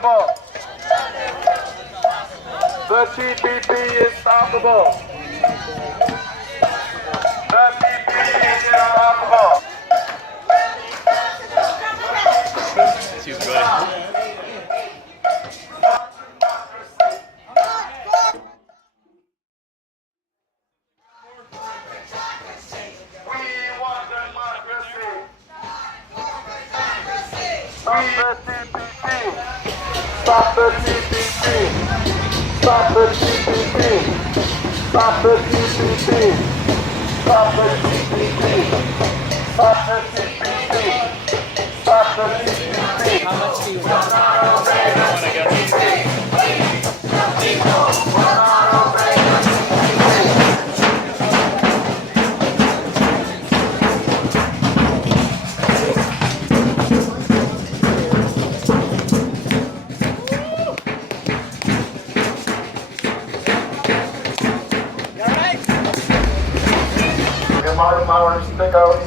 stoppable. The TPP is stoppable. The TPP is stoppable. Too good. Stop the TPP! Stop the TPP! Stop the TPP! Stop the TPP! Stop the TPP! Stop the TPP! How much do you want? I want to go. Martin Flowers, Big O's,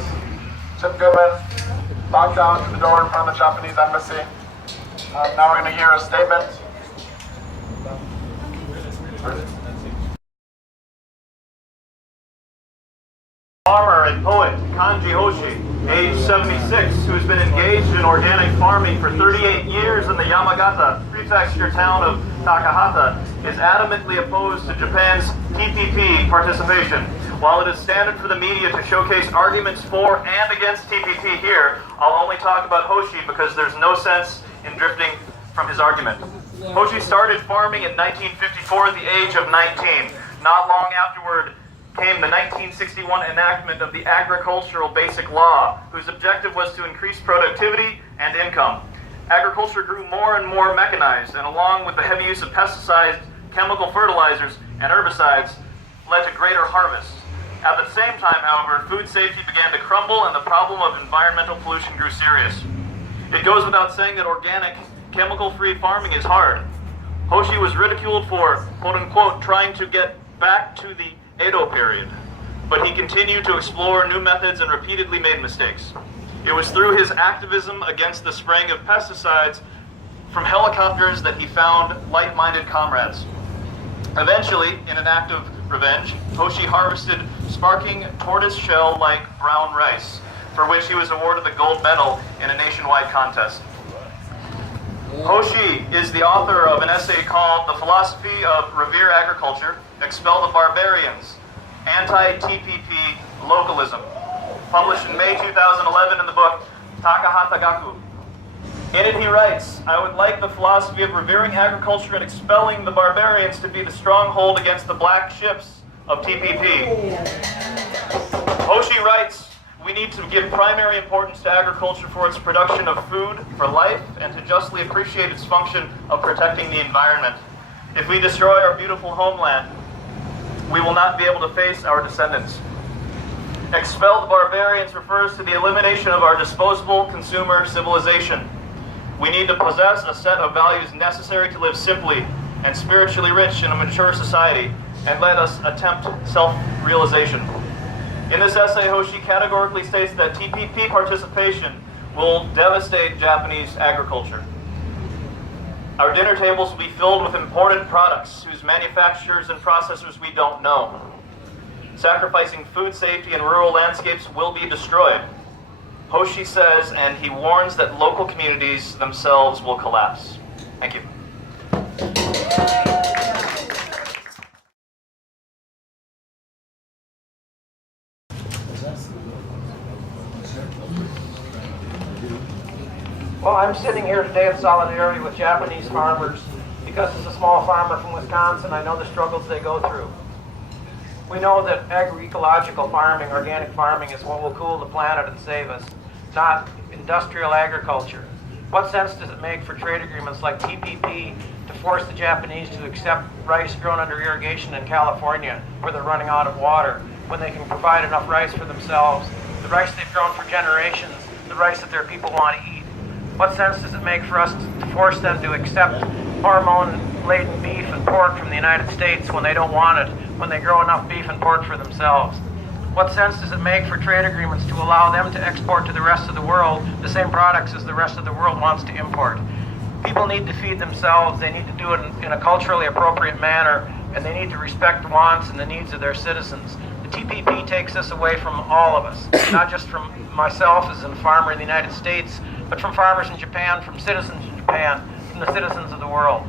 Chip Goodman, locked down to the door in front of the Japanese embassy. Now we're going to hear a statement. Farmer and poet Kanji Hoshi, age 76, who's been engaged in organic farming for 38 years in the Yamagata prefecture town of Takahata, is adamantly opposed to Japan's TPP participation. While it is standard for the media to showcase arguments for and against TPP here, I'll only talk about Hoshi because there's no sense in drifting from his argument. Hoshi started farming in 1954 at the age of 19. Not long afterward came the 1961 enactment of the Agricultural Basic Law, whose objective was to increase productivity and income. Agriculture grew more and more mechanized, and along with the heavy use of pesticides, chemical fertilizers, and herbicides, led to greater harvests. At the same time, however, food safety began to crumble and the problem of environmental pollution grew serious. It goes without saying that organic, chemical-free farming is hard. Hoshi was ridiculed for, quote-unquote, trying to get back to the Edo period, but he continued to explore new methods and repeatedly made mistakes. It was through his activism against the spraying of pesticides from helicopters that he found like-minded comrades. Eventually, in an act of revenge, Hoshi harvested sparking tortoise-shell-like brown rice, for which he was awarded the gold medal in a nationwide contest. Hoshi is the author of an essay called The Philosophy of Revere Agriculture, Expel the Barbarians, Anti-TPP Localism, published in May 2011 in the book Takahata Gaku. In it he writes, I would like the philosophy of revering agriculture and expelling the barbarians to be the stronghold against the black ships of TPP. Hoshi writes, we need to give primary importance to agriculture for its production of food for life and to justly appreciate its function of protecting the environment. If we destroy our beautiful homeland, we will not be able to face our descendants. Expel the barbarians refers to the elimination of our disposable consumer civilization. We need to possess a set of values necessary to live simply and spiritually rich in a mature society, and let us attempt self-realization. In this essay, Hoshi categorically states that TPP participation will devastate Japanese agriculture. Our dinner tables will be filled with imported products whose manufacturers and processors we don't know. Sacrificing food safety and rural landscapes will be destroyed. Hoshi says, and he warns that local communities themselves will collapse. Thank you. Well, I'm sitting here today in solidarity with Japanese farmers because as a small farmer from Wisconsin, I know the struggles they go through. We know that agroecological farming, organic farming, is what will cool the planet and save us, not industrial agriculture. What sense does it make for trade agreements like TPP to force the Japanese to accept rice grown under irrigation in California where they're running out of water, when they can provide enough rice for themselves, the rice they've grown for generations, the rice that their people want to eat? What sense does it make for us to force them to accept hormone-laden beef and pork from the United States when they don't want it, when they grow enough beef and pork for themselves? What sense does it make for trade agreements to allow them to export to the rest of the world the same products as the rest of the world wants to import? People need to feed themselves. They need to do it in a culturally appropriate manner, and they need to respect the wants and the needs of their citizens. The TPP takes this away from all of us, not just from myself as a farmer in the United States, but from farmers in Japan, from citizens in Japan, from the citizens of the world.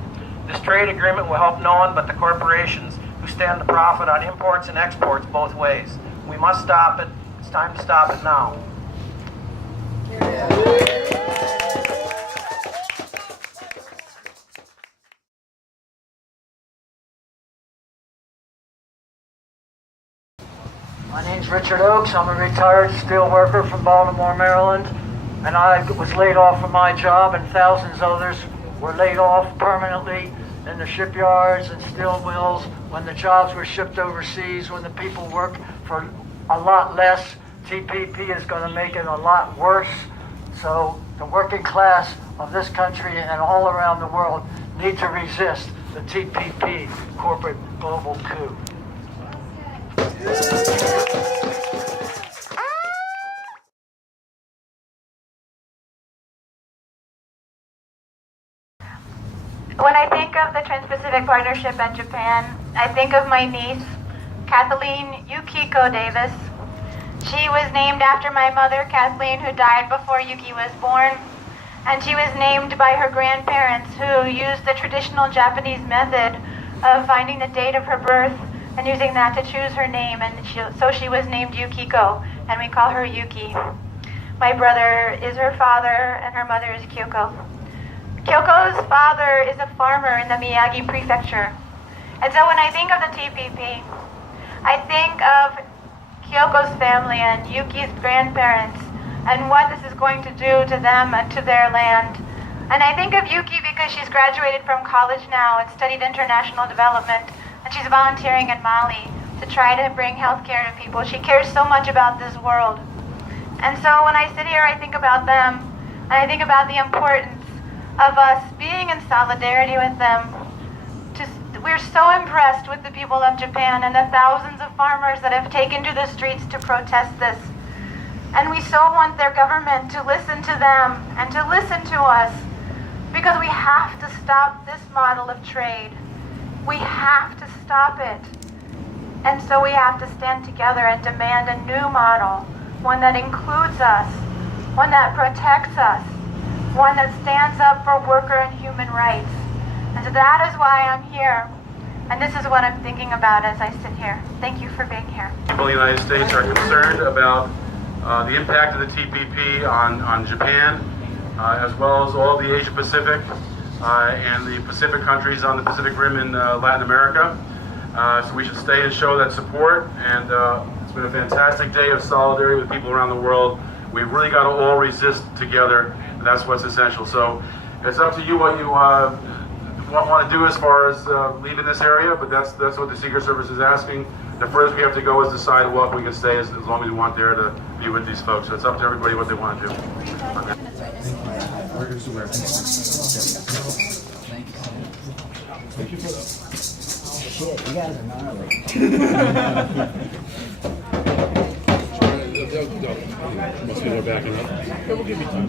This trade agreement will help no one but the corporations who stand to profit on imports and exports both ways. We must stop it. It's time to stop it now. My name's Richard Oakes. I'm a retired steel worker from Baltimore, Maryland, and I was laid off from my job, and thousands of others were laid off permanently in the shipyards and steel mills when the jobs were shipped overseas, when the people work for a lot less. TPP is going to make it a lot worse. So the working class of this country and all around the world need to resist the TPP corporate global coup. When I think of the Trans-Pacific Partnership and Japan, I think of my niece, Kathleen Yukiko Davis. She was named after my mother, Kathleen, who died before Yuki was born. And she was named by her grandparents, who used the traditional Japanese method of finding the date of her birth and using that to choose her name. And so she was named Yukiko, and we call her Yuki. My brother is her father, and her mother is Kyoko. Kyoko's father is a farmer in the Miyagi prefecture. And so when I think of the TPP, I think of Kyoko's family and Yuki's grandparents and what this is going to do to them and to their land. And I think of Yuki because she's graduated from college now and studied international development, and she's volunteering in Mali to try to bring healthcare to people. She cares so much about this world. And so when I sit here, I think about them, and I think about the importance of us being in solidarity with them. We're so impressed with the people of Japan and the thousands of farmers that have taken to the streets to protest this. And we so want their government to listen to them and to listen to us, because we have to stop this model of trade. We have to stop it. And so we have to stand together and demand a new model, one that includes us, one that protects us, one that stands up for worker and human rights. And so that is why I'm here. And this is what I'm thinking about as I sit here. Thank you for being here. People in the United States are concerned about the impact of the TPP on Japan, as well as all the Asia Pacific and the Pacific countries on the Pacific Rim in Latin America. So we should stay and show that support. And it's been a fantastic day of solidarity with people around the world. We've really got to all resist together. And that's what's essential. So it's up to you what you want to do as far as leaving this area, but that's what the Secret Service is asking. The furthest we have to go is the sidewalk. We can stay as long as we want there to be with these folks. So it's up to everybody what they want to do. Shit, you guys are gnarly. Must be they're backing up. Yeah, we'll give you time.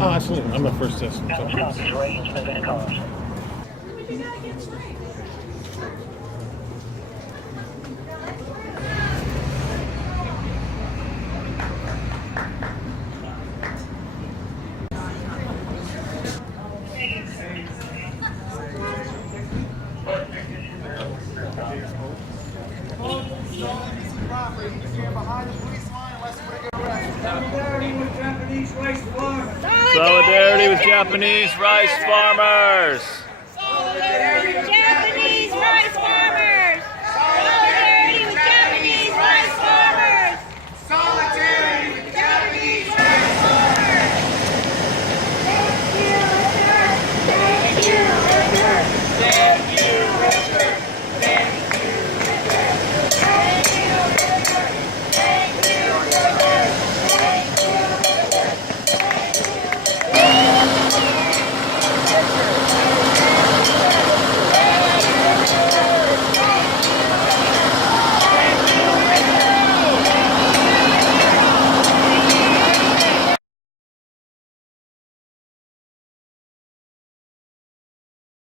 Oh, absolutely. I'm the first test. Solidarity with Japanese rice farmers.